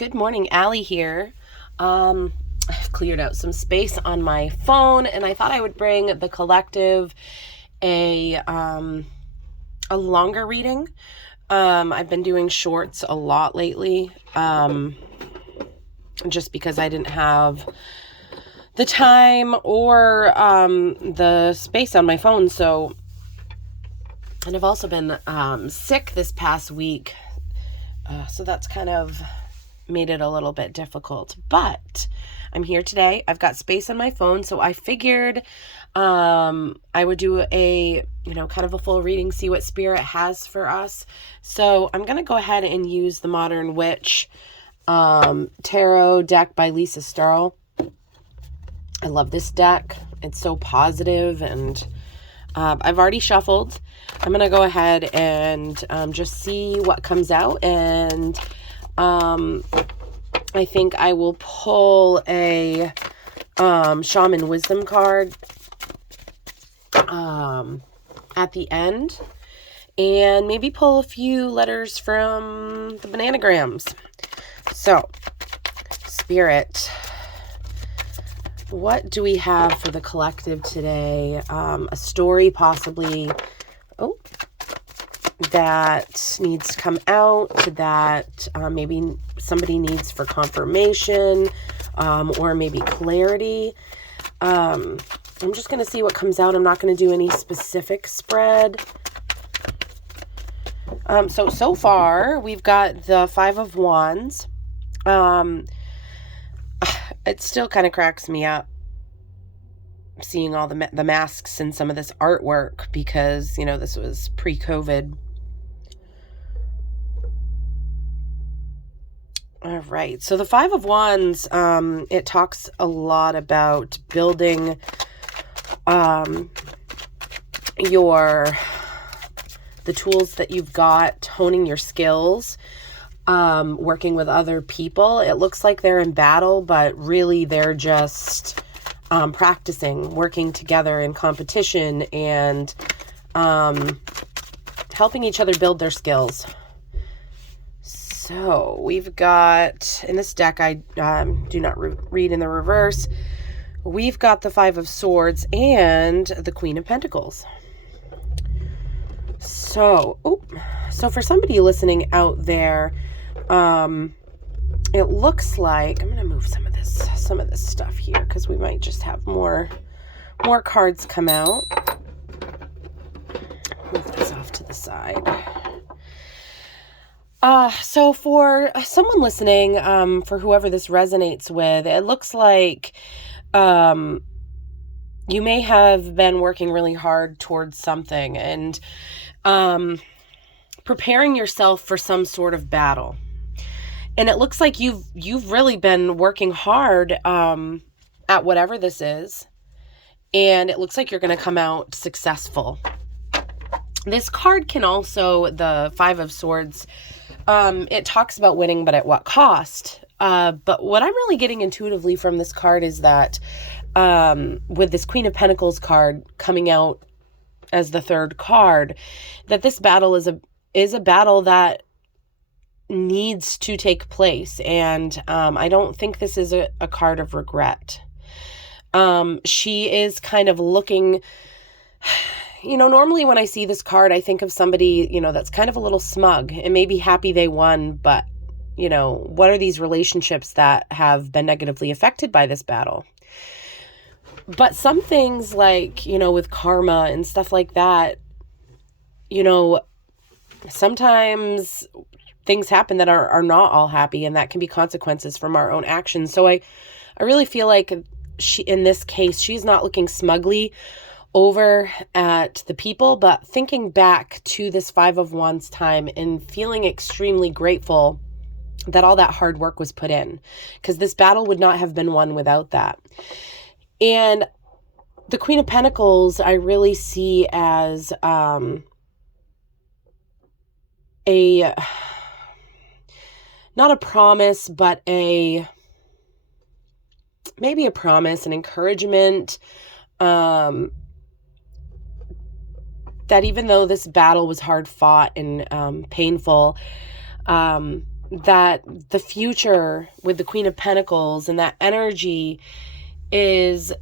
Good morning, Allie here. I've cleared out some space on my phone, and I thought I would bring the collective a longer reading. I've been doing shorts a lot lately, just because I didn't have the time or the space on my phone. And I've also been sick this past week, so that's kind of made it a little bit difficult, but I'm here today. I've got space on my phone, so I figured I would do a, kind of a full reading, see what spirit has for us. So I'm going to go ahead and use the Modern Witch tarot deck by Lisa Starl. I love this deck. It's so positive, and I've already shuffled. I'm going to go ahead and just see what comes out, and I think I will pull a Shaman Wisdom card at the end, and maybe pull a few letters from the Bananagrams. So, Spirit, what do we have for the collective today? A story possibly, that needs to come out, that maybe somebody needs for confirmation, or maybe clarity. I'm just going to see what comes out. I'm not going to do any specific spread. So far, we've got the Five of Wands. It still kind of cracks me up seeing all the masks and some of this artwork, because, this was pre-COVID. All right. So the Five of Wands, it talks a lot about building the tools that you've got, honing your skills, working with other people. It looks like they're in battle, but really they're just practicing, working together in competition, and helping each other build their skills. So we've got, in this deck, I do not read in the reverse, we've got the Five of Swords and the Queen of Pentacles. So for somebody listening out there, it looks like, I'm going to move some of this stuff here, because we might just have more cards come out. Move this off to the side. So for someone listening, for whoever this resonates with, it looks like you may have been working really hard towards something, and preparing yourself for some sort of battle. And it looks like you've really been working hard at whatever this is, and it looks like you're going to come out successful. This card can also, the Five of Swords, it talks about winning, but at what cost? But what I'm really getting intuitively from this card is that with this Queen of Pentacles card coming out as the third card, that this battle is a battle that needs to take place. And I don't think this is a card of regret. She is kind of looking, normally when I see this card, I think of somebody, that's kind of a little smug and maybe happy they won, but, what are these relationships that have been negatively affected by this battle? But some things like, with karma and stuff like that, sometimes things happen that are not all happy, and that can be consequences from our own actions. So I really feel like in this case, she's not looking smugly over at the people, but thinking back to this Five of Wands time and feeling extremely grateful that all that hard work was put in, because this battle would not have been won without that. And the Queen of Pentacles, I really see as not a promise, but maybe a promise, an encouragement, that even though this battle was hard fought and painful, that the future with the Queen of Pentacles and that energy is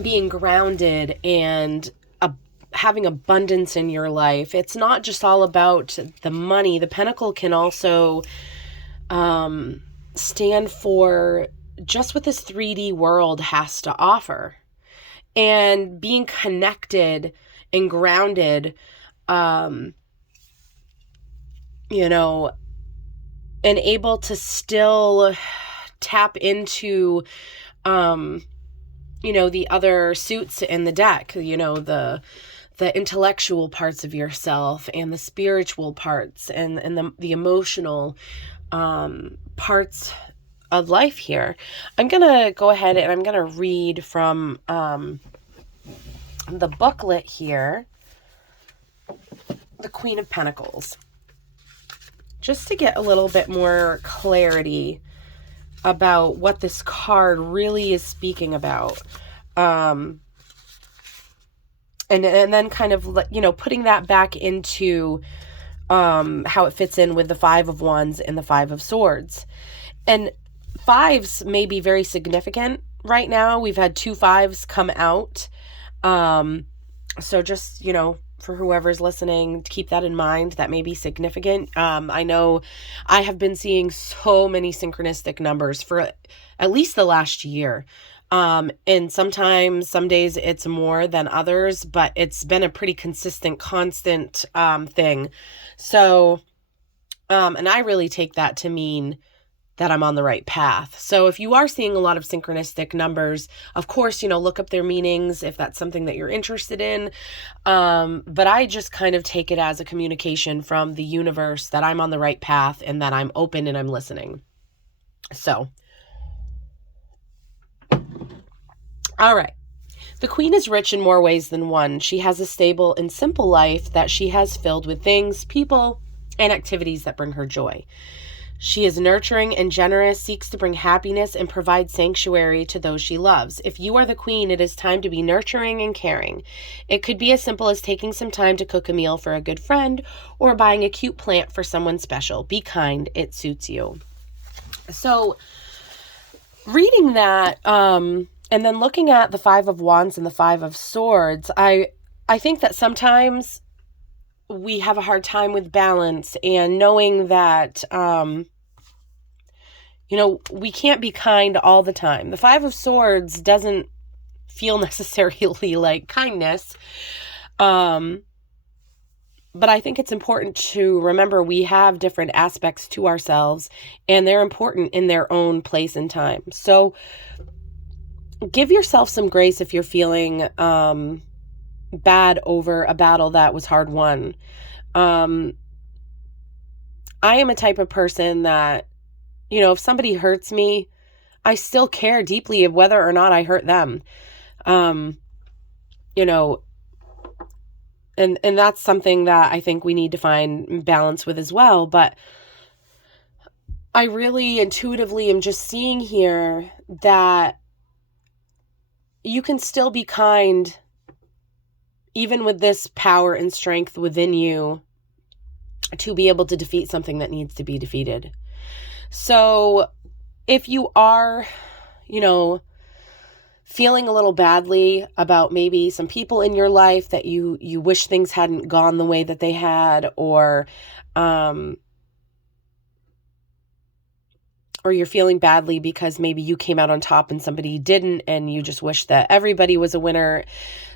being grounded and having abundance in your life. It's not just all about the money. The Pentacle can also stand for just what this 3D world has to offer. And being connected and grounded, you know, and able to still tap into, you know, the other suits in the deck, you know, the intellectual parts of yourself and the spiritual parts and the emotional parts of life here. I'm going to go ahead and I'm going to read from the booklet here, the Queen of Pentacles, just to get a little bit more clarity about what this card really is speaking about. And then kind of, you know, putting that back into how it fits in with the Five of Wands and the Five of Swords. And fives may be very significant right now. We've had 2 5s come out. So just, you know, for whoever's listening, to keep that in mind, that may be significant. I know I have been seeing so many synchronistic numbers for at least the last year. And sometimes, some days it's more than others, but it's been a pretty consistent, constant, thing. So, and I really take that to mean that I'm on the right path. So if you are seeing a lot of synchronistic numbers, of course, you know, look up their meanings if that's something that you're interested in. But I just kind of take it as a communication from the universe that I'm on the right path and that I'm open and I'm listening. So, all right. The Queen is rich in more ways than one. She has a stable and simple life that she has filled with things, people, and activities that bring her joy. She is nurturing and generous, seeks to bring happiness and provide sanctuary to those she loves. If you are the Queen, it is time to be nurturing and caring. It could be as simple as taking some time to cook a meal for a good friend or buying a cute plant for someone special. Be kind. It suits you. So, reading that, and then looking at the Five of Wands and the Five of Swords, I think that sometimes we have a hard time with balance and knowing that, you know, we can't be kind all the time. The Five of Swords doesn't feel necessarily like kindness. But I think it's important to remember we have different aspects to ourselves and they're important in their own place and time. So give yourself some grace if you're feeling, bad over a battle that was hard won. I am a type of person that, you know, if somebody hurts me, I still care deeply of whether or not I hurt them. You know, and that's something that I think we need to find balance with as well. But I really intuitively am just seeing here that you can still be kind even with this power and strength within you to be able to defeat something that needs to be defeated. So if you are, you know, feeling a little badly about maybe some people in your life that you wish things hadn't gone the way that they had, or you're feeling badly because maybe you came out on top and somebody didn't, and you just wish that everybody was a winner.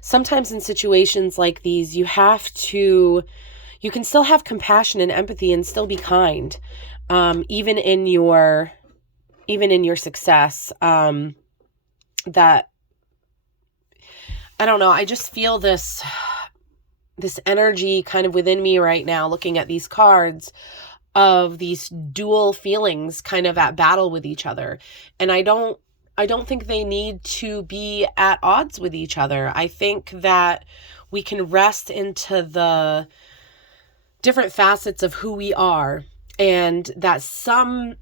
Sometimes in situations like these, you can still have compassion and empathy and still be kind, even in your success. That, I don't know, I just feel this energy kind of within me right now, looking at these cards, of these dual feelings kind of at battle with each other. And I don't think they need to be at odds with each other. I think that we can rest into the different facets of who we are, and that some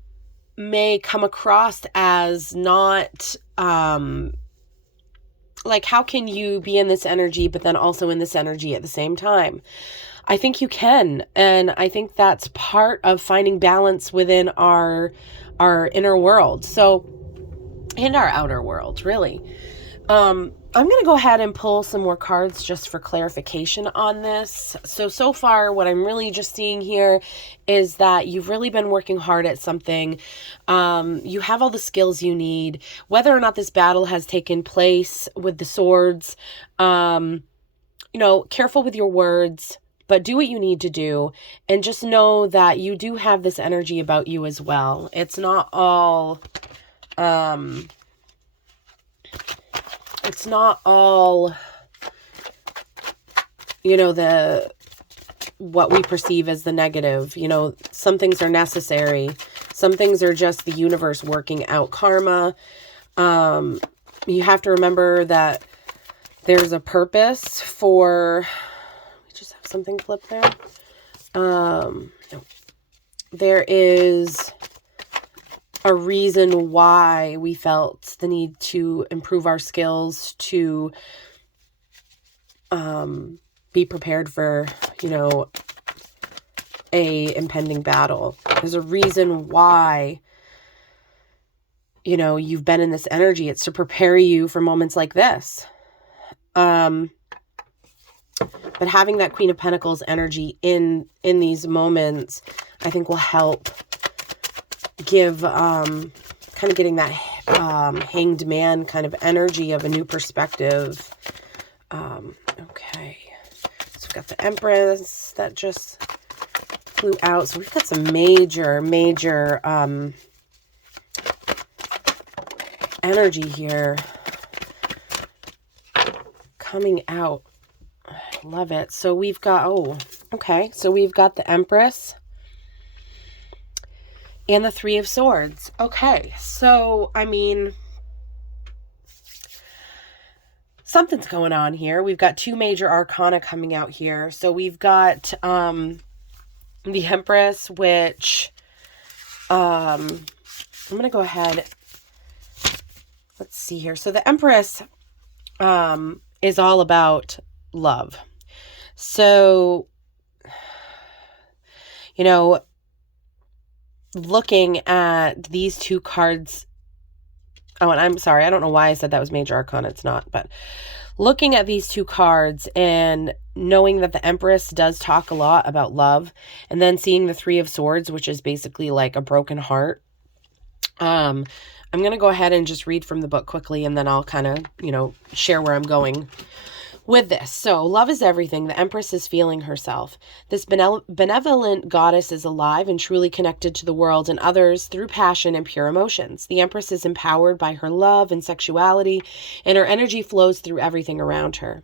may come across as not, like, how can you be in this energy but then also in this energy at the same time? I think you can. And I think that's part of finding balance within our inner world. So, in our outer world, really. I'm going to go ahead and pull some more cards just for clarification on this. So far, what I'm really just seeing here is that you've really been working hard at something. You have all the skills you need. Whether or not this battle has taken place with the swords, careful with your words, but do what you need to do. And just know that you do have this energy about you as well. It's not all... It's not all, what we perceive as the negative. Some things are necessary. Some things are just the universe working out karma. You have to remember that there's a purpose for, we just have something flipped there. No. There is a reason why we felt the need to improve our skills to be prepared for, a impending battle. There's a reason why, you've been in this energy. It's to prepare you for moments like this. But having that Queen of Pentacles energy in these moments, I think will help give kind of getting that hanged man kind of energy of a new perspective. Okay, so we've got the Empress that just flew out. So we've got some major energy here coming out. I love it. So we've got, so we've got the Empress and the Three of Swords. Okay, so, something's going on here. We've got two major arcana coming out here. So we've got the Empress, which I'm going to go ahead. Let's see here. So the Empress is all about love. So, looking at these two cards, and I'm sorry, I don't know why I said that was major arcana. It's not, but looking at these two cards and knowing that the Empress does talk a lot about love, and then seeing the Three of Swords, which is basically like a broken heart. I'm going to go ahead and just read from the book quickly, and then I'll kind of, share where I'm going with this. So, love is everything. The Empress is feeling herself. This benevolent goddess is alive and truly connected to the world and others through passion and pure emotions. The Empress is empowered by her love and sexuality, and her energy flows through everything around her.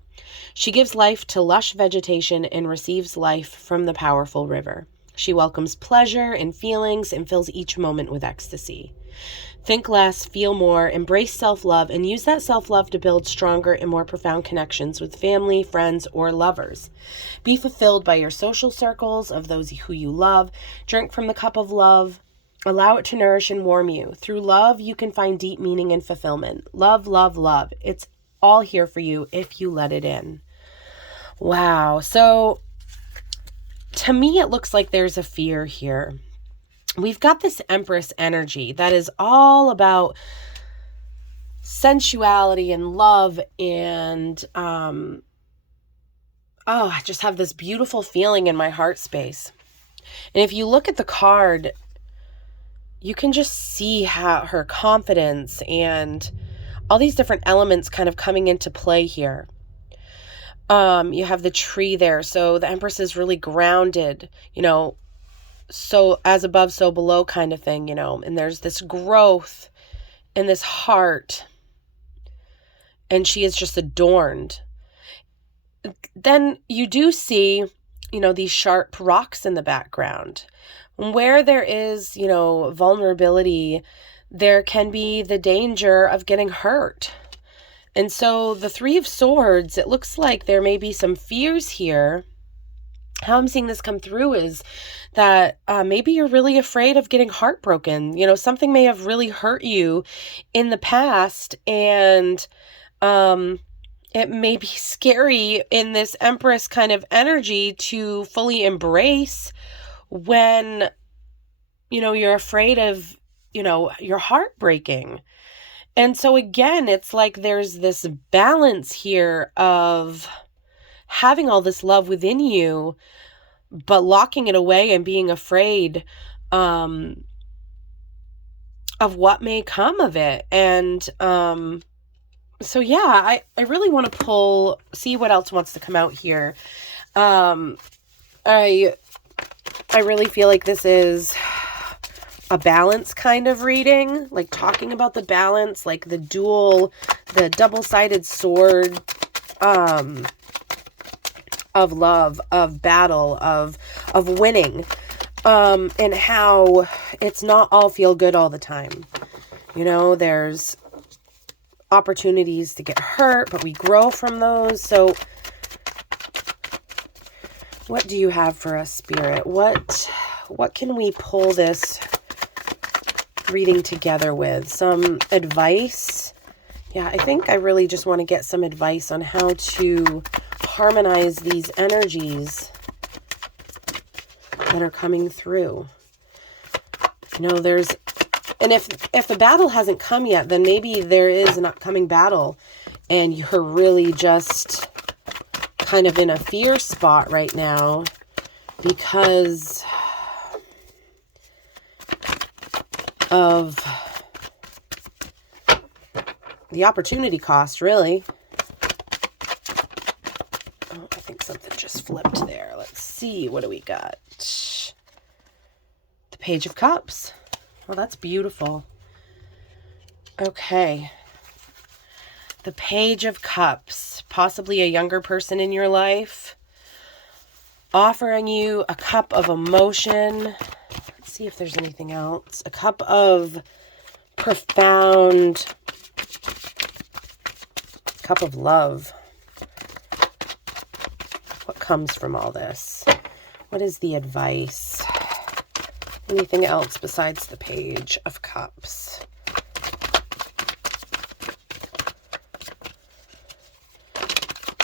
She gives life to lush vegetation and receives life from the powerful river. She welcomes pleasure and feelings and fills each moment with ecstasy. Think less, feel more, embrace self-love, and use that self-love to build stronger and more profound connections with family, friends, or lovers. Be fulfilled by your social circles of those who you love. Drink from the cup of love. Allow it to nourish and warm you. Through love, you can find deep meaning and fulfillment. Love, love, love. It's all here for you if you let it in. Wow. So, to me, it looks like there's a fear here. We've got this Empress energy that is all about sensuality and love and, I just have this beautiful feeling in my heart space. And if you look at the card, you can just see how her confidence and all these different elements kind of coming into play here. You have the tree there. So the Empress is really grounded, so as above, so below kind of thing, and there's this growth in this heart, and she is just adorned. Then you do see, these sharp rocks in the background. Where there is, vulnerability, there can be the danger of getting hurt. And so the Three of Swords, it looks like there may be some fears here. How I'm seeing this come through is that maybe you're really afraid of getting heartbroken. Something may have really hurt you in the past, and it may be scary in this Empress kind of energy to fully embrace when, you're afraid of, your heart breaking. And so again, it's like there's this balance here of having all this love within you, but locking it away and being afraid of what may come of it. And so yeah, I really want to see what else wants to come out here. I really feel like this is a balance kind of reading, like talking about the balance, like the double-sided sword of love, of battle, of winning, and how it's not all feel good all the time. There's opportunities to get hurt, but we grow from those. So what do you have for us, Spirit? What can we pull this reading together with? Some advice? Yeah, I think I really just want to get some advice on how to harmonize these energies that are coming through. And if the battle hasn't come yet, then maybe there is an upcoming battle and you're really just kind of in a fear spot right now because of the opportunity cost, really. Oh, I think something just flipped there. Let's see. What do we got? The Page of Cups. Well, that's beautiful. Okay. The Page of Cups. Possibly a younger person in your life. Offering you a cup of emotion. Let's see if there's anything else. A cup of profound... cup of love. What comes from all this? What is the advice? Anything else besides the Page of Cups?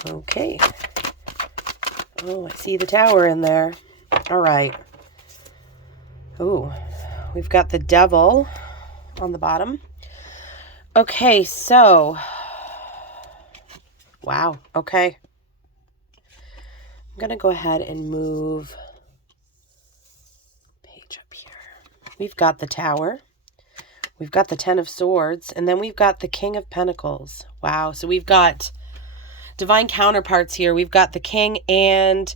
Okay. Oh, I see the Tower in there. All right. Oh, we've got the Devil on the bottom. Okay, so... wow, okay. I'm going to go ahead and move page up here. We've got the Tower. We've got the Ten of Swords. And then we've got the King of Pentacles. Wow, so we've got divine counterparts here. We've got the King and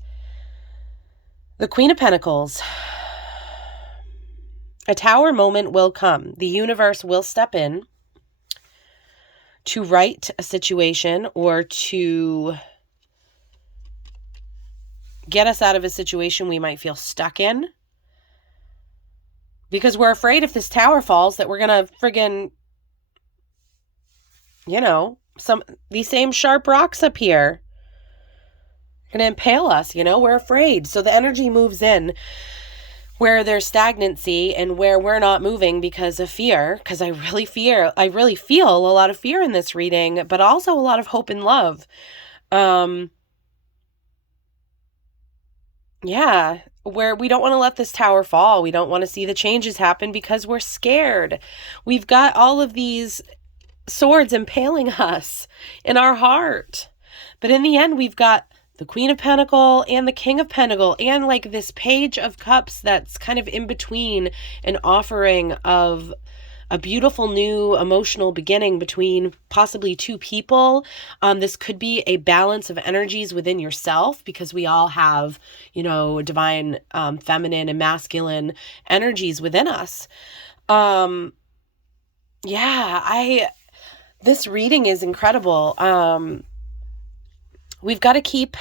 the Queen of Pentacles. A Tower moment will come. The universe will step in to right a situation or to get us out of a situation we might feel stuck in. Because we're afraid if this tower falls that we're going to friggin', these same sharp rocks up here are going to impale us, we're afraid. So the energy moves in where there's stagnancy and where we're not moving because of fear, because I really feel a lot of fear in this reading, but also a lot of hope and love. Yeah, where we don't want to let this tower fall. We don't want to see the changes happen because we're scared. We've got all of these swords impaling us in our heart. But in the end, we've got the Queen of Pentacles and the King of Pentacles and like this Page of Cups that's kind of in between, an offering of a beautiful new emotional beginning between possibly two people. This could be a balance of energies within yourself because we all have, divine feminine and masculine energies within us. This reading is incredible. We've got to keep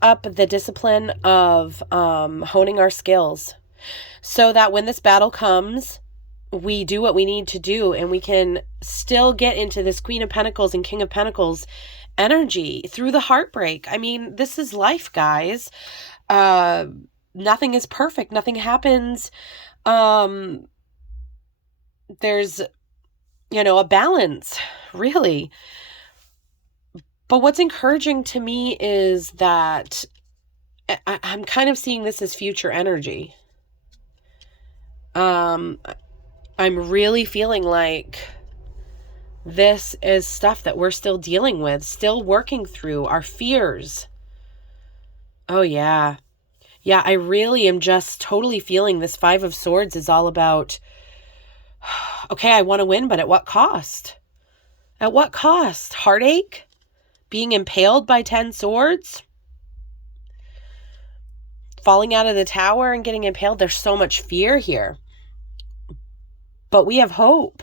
up the discipline of honing our skills so that when this battle comes, we do what we need to do and we can still get into this Queen of Pentacles and King of Pentacles energy through the heartbreak. I mean, this is life, guys. Nothing is perfect. Nothing happens. There's, a balance, really. But what's encouraging to me is that I'm kind of seeing this as future energy. I'm really feeling like this is stuff that we're still dealing with, still working through our fears. Oh, yeah. Yeah, I really am just totally feeling this Five of Swords is all about, okay, I want to win, but at what cost? At what cost? Heartache? Being impaled by 10 swords? Falling out of the tower and getting impaled? There's so much fear here. But we have hope.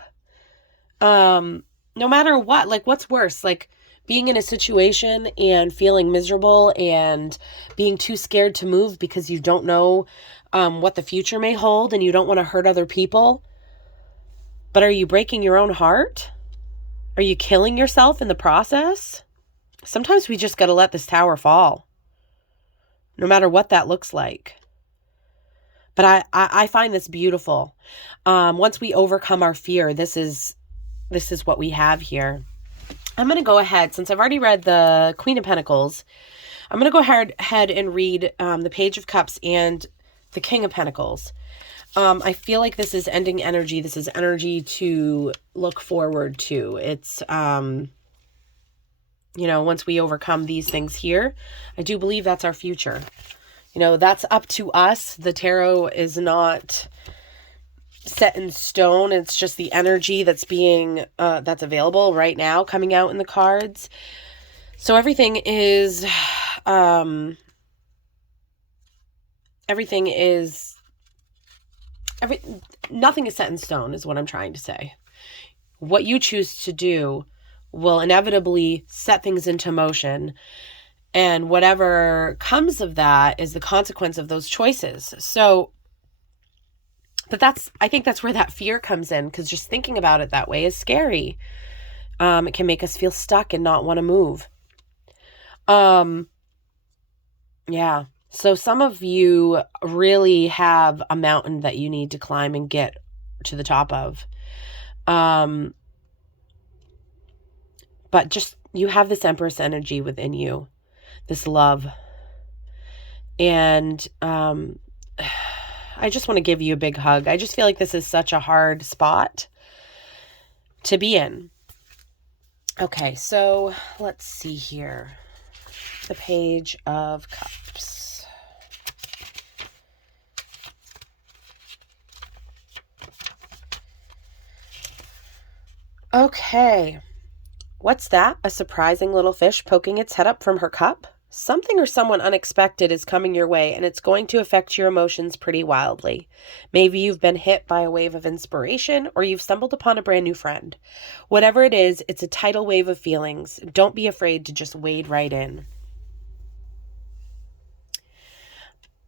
No matter what, like what's worse? Like being in a situation and feeling miserable and being too scared to move because you don't know what the future may hold and you don't want to hurt other people. But are you breaking your own heart? Are you killing yourself in the process? Sometimes we just got to let this tower fall, no matter what that looks like. But I find this beautiful. Once we overcome our fear, this is what we have here. I'm going to go ahead, since I've already read the Queen of Pentacles, I'm going to go ahead and read the Page of Cups and the King of Pentacles. I feel like this is ending energy. This is energy to look forward to. It's, once we overcome these things here, I do believe that's our future. That's up to us. The tarot is not set in stone. It's just the energy that's being, that's available right now coming out in the cards. So everything is, nothing is set in stone is what I'm trying to say. What you choose to do will inevitably set things into motion. And whatever comes of that is the consequence of those choices. So, but I think that's where that fear comes in, because just thinking about it that way is scary. It can make us feel stuck and not want to move. Yeah. So some of you really have a mountain that you need to climb and get to the top of. But just, you have this Empress energy within you, this love. And, I just want to give you a big hug. I just feel like this is such a hard spot to be in. Okay, so let's see here. The Page of Cups. Okay. What's that? A surprising little fish poking its head up from her cup? Something or someone unexpected is coming your way, and it's going to affect your emotions pretty wildly. Maybe you've been hit by a wave of inspiration, or you've stumbled upon a brand new friend. Whatever it is, it's a tidal wave of feelings. Don't be afraid to just wade right in.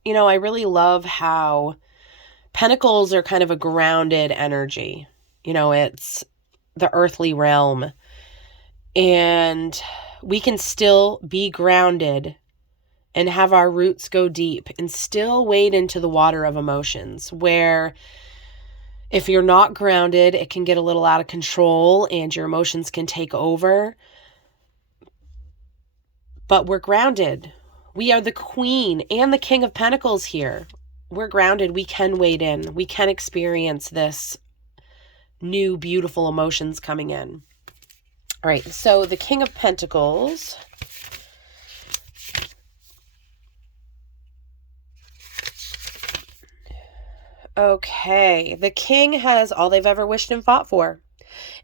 I really love how Pentacles are kind of a grounded energy. It's the earthly realm. And we can still be grounded and have our roots go deep and still wade into the water of emotions, where if you're not grounded, it can get a little out of control and your emotions can take over. But we're grounded. We are the Queen and the King of Pentacles here. We're grounded. We can wade in. We can experience this new, beautiful emotions coming in. All right, so the King of Pentacles. Okay, the King has all they've ever wished and fought for,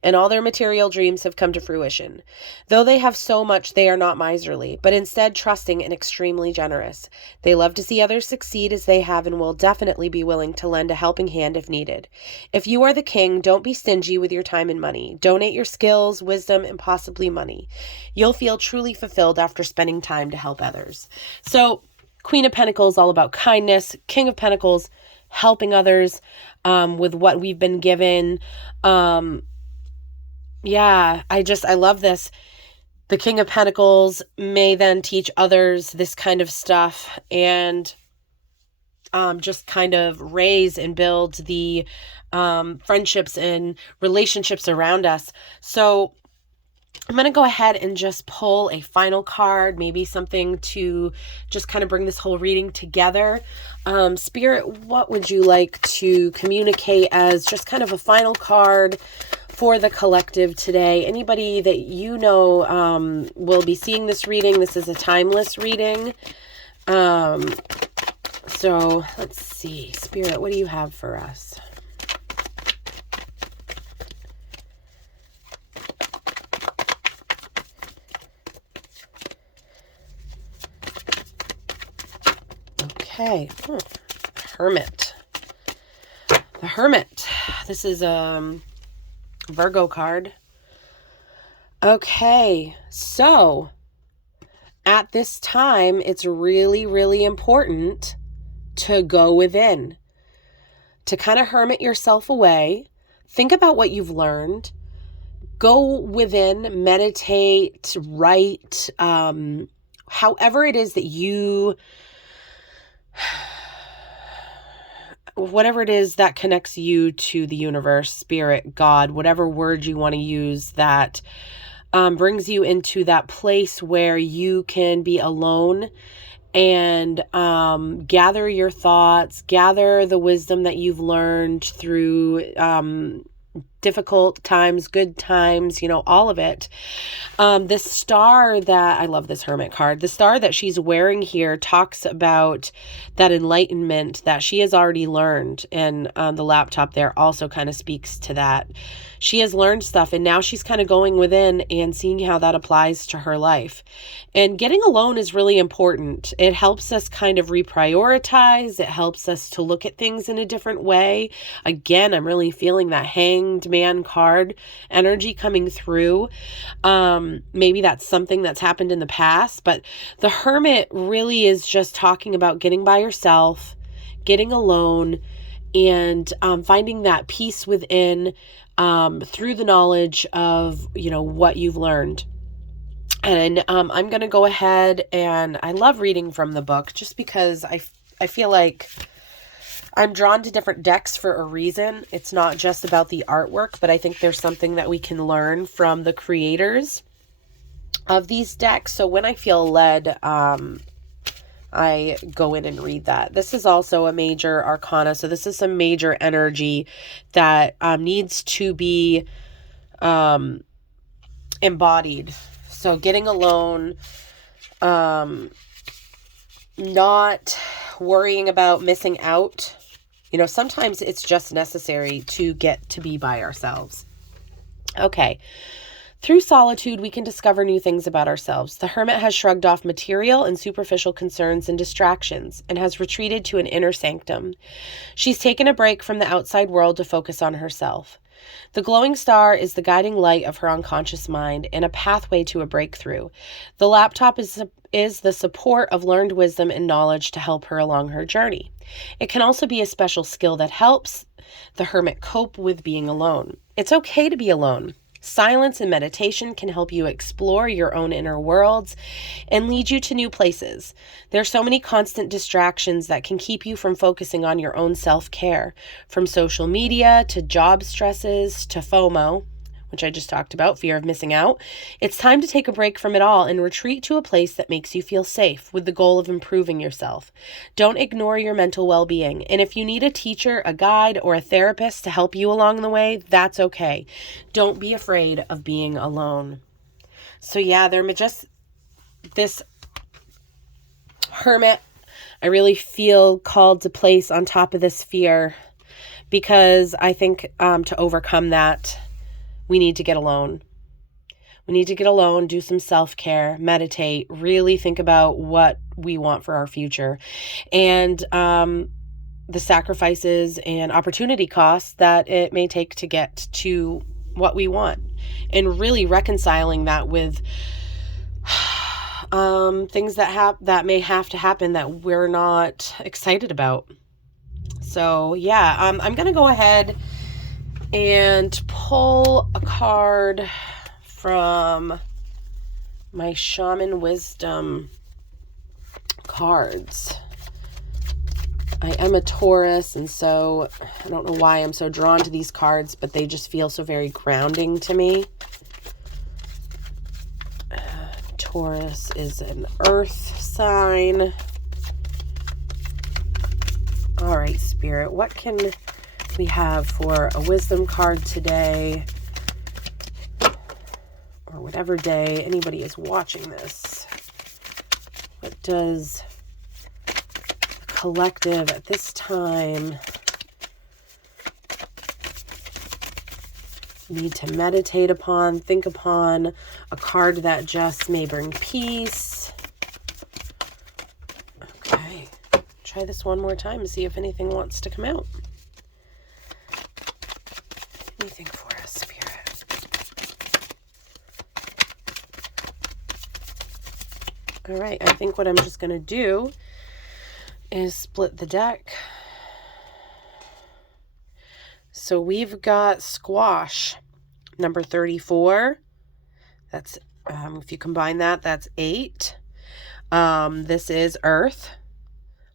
and all their material dreams have come to fruition. Though they have so much, they are not miserly, but instead trusting and extremely generous. They love to see others succeed as they have and will definitely be willing to lend a helping hand if needed. If you are the king, don't be stingy with your time and money. Donate your skills, wisdom, and possibly money. You'll feel truly fulfilled after spending time to help others. So, Queen of Pentacles, all about kindness. King of Pentacles, helping others with what we've been given. Yeah, I love this. The King of Pentacles may then teach others this kind of stuff and just kind of raise and build the friendships and relationships around us. So I'm going to go ahead and just pull a final card, maybe something to just kind of bring this whole reading together. Spirit, what would you like to communicate as just kind of a final card for the collective today? Anybody that you know will be seeing this reading. This is a timeless reading. So let's see. Spirit, what do you have for us? Okay. Hermit. The Hermit. This is a Virgo card. Okay. So at this time, it's really, really important to go within, to kind of hermit yourself away. Think about what you've learned. Go within, meditate, write, however it is that you, whatever it is that connects you to the universe, spirit, God, whatever word you want to use that brings you into that place where you can be alone and gather your thoughts, gather the wisdom that you've learned through difficult times, good times, you know, all of it. This star that, I love this Hermit card, the star that she's wearing here talks about that enlightenment that she has already learned. And the laptop there also kind of speaks to that. She has learned stuff and now she's kind of going within and seeing how that applies to her life. And getting alone is really important. It helps us kind of reprioritize. It helps us to look at things in a different way. Again, I'm really feeling that Hanged Man card energy coming through. Maybe that's something that's happened in the past, but the Hermit really is just talking about getting by yourself, getting alone, and finding that peace within through the knowledge of, you know, what you've learned. And I'm going to go ahead, and I love reading from the book just because I feel like I'm drawn to different decks for a reason. It's not just about the artwork, but I think there's something that we can learn from the creators of these decks. So when I feel led, I go in and read that. This is also a major arcana. So this is some major energy that needs to be embodied. So getting alone, not worrying about missing out. You know, sometimes it's just necessary to get to be by ourselves. Okay. Through solitude, we can discover new things about ourselves. The Hermit has shrugged off material and superficial concerns and distractions and has retreated to an inner sanctum. She's taken a break from the outside world to focus on herself. The glowing star is the guiding light of her unconscious mind and a pathway to a breakthrough. The laptop is the support of learned wisdom and knowledge to help her along her journey. It can also be a special skill that helps the Hermit cope with being alone. It's okay to be alone. Silence and meditation can help you explore your own inner worlds and lead you to new places. There are so many constant distractions that can keep you from focusing on your own self-care, from social media to job stresses to FOMO, which I just talked about, fear of missing out. It's time to take a break from it all and retreat to a place that makes you feel safe with the goal of improving yourself. Don't ignore your mental well-being. And if you need a teacher, a guide, or a therapist to help you along the way, that's okay. Don't be afraid of being alone. So yeah, they're just this Hermit, I really feel called to place on top of this fear because I think to overcome that, we need to get alone. We need to get alone, do some self-care, meditate, really think about what we want for our future and the sacrifices and opportunity costs that it may take to get to what we want, and really reconciling that with things that may have to happen that we're not excited about. So yeah, I'm going to go ahead and pull a card from my Shaman Wisdom cards. I am a Taurus, and so I don't know why I'm so drawn to these cards, but they just feel so very grounding to me. Taurus is an earth sign. All right, Spirit, what can we have for a wisdom card today? Or whatever day anybody is watching this. What does the collective at this time need to meditate upon, think upon? A card that just may bring peace. Okay. Try this one more time and see if anything wants to come out. Anything for us, Spirit. All right, I think what I'm just going to do is split the deck. So we've got squash, number 34. That's, if you combine that, that's 8. This is earth.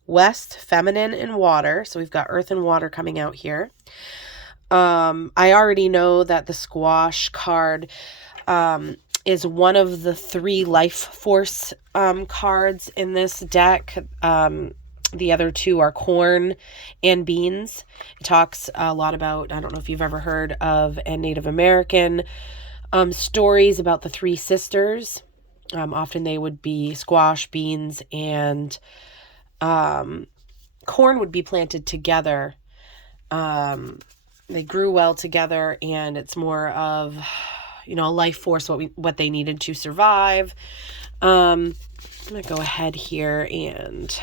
West, feminine, and water. So we've got earth and water coming out here. I already know that the squash card is one of the 3 life force cards in this deck. The other 2 are corn and beans. It talks a lot about, I don't know if you've ever heard of Native American stories about the 3 sisters. Often they would be squash, beans, and corn would be planted together. They grew well together, and it's more of, a life force, what they needed to survive. I'm going to go ahead here and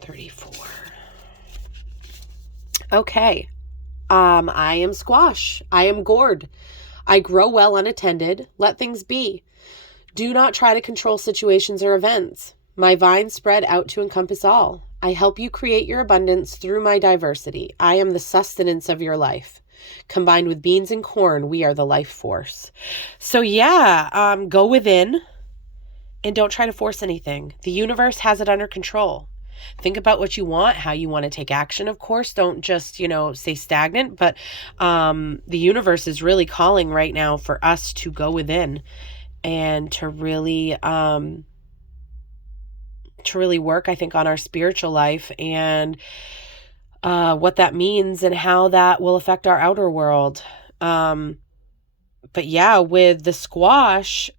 34. Okay. I am squash. I am gourd. I grow well unattended. Let things be. Do not try to control situations or events. My vines spread out to encompass all. I help you create your abundance through my diversity. I am the sustenance of your life. Combined with beans and corn, we are the life force. So yeah, go within and don't try to force anything. The universe has it under control. Think about what you want, how you want to take action. Of course, don't just, stay stagnant, but the universe is really calling right now for us to go within and to really work, I think, on our spiritual life and what that means and how that will affect our outer world. But yeah, with the squash,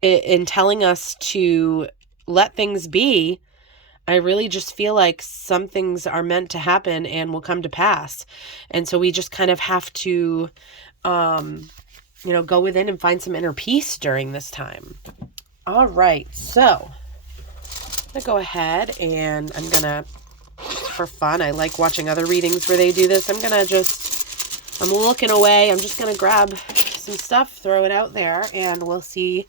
in telling us to let things be, I really just feel like some things are meant to happen and will come to pass. And so we just kind of have to, go within and find some inner peace during this time. All right. So I'm going to go ahead and I'm going to, for fun, I like watching other readings where they do this. I'm looking away. I'm just going to grab some stuff, throw it out there, and we'll see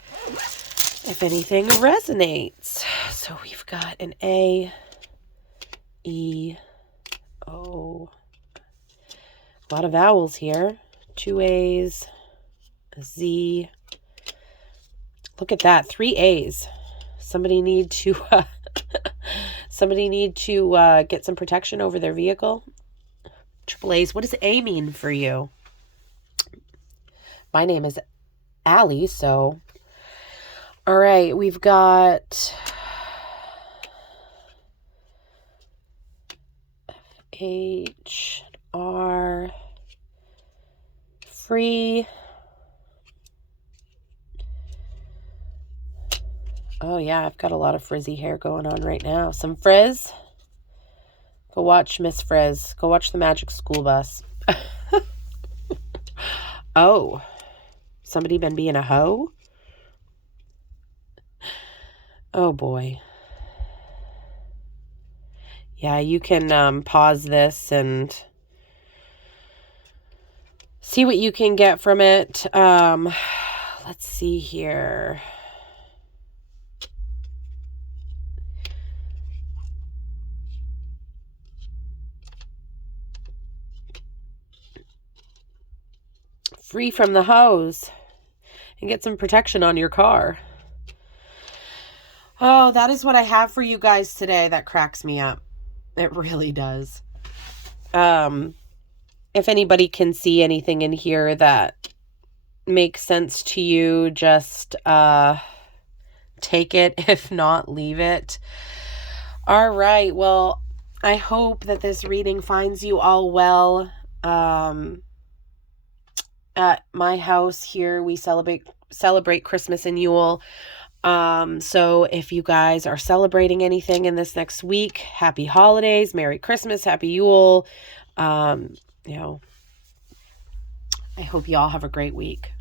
if anything resonates. So we've got an A, E, O. A lot of vowels here. 2 A's, a Z. Look at that, 3 A's. Somebody need to get some protection over their vehicle. Triple A's. What does A mean for you? My name is Allie, so all right, we've got H, R, free. Oh yeah, I've got a lot of frizzy hair going on right now. Some frizz. Go watch Miss Frizz. Go watch the Magic School Bus. Oh, somebody been being a hoe? Oh boy. Yeah, you can pause this and see what you can get from it. Let's see here. Free from the hose and get some protection on your car. Oh, that is what I have for you guys today. That cracks me up. It really does. If anybody can see anything in here that makes sense to you, just take it. If not, leave it. All right. Well, I hope that this reading finds you all well. At my house here, we celebrate Christmas and Yule. So if you guys are celebrating anything in this next week, happy holidays, Merry Christmas, Happy Yule. You know, I hope you all have a great week.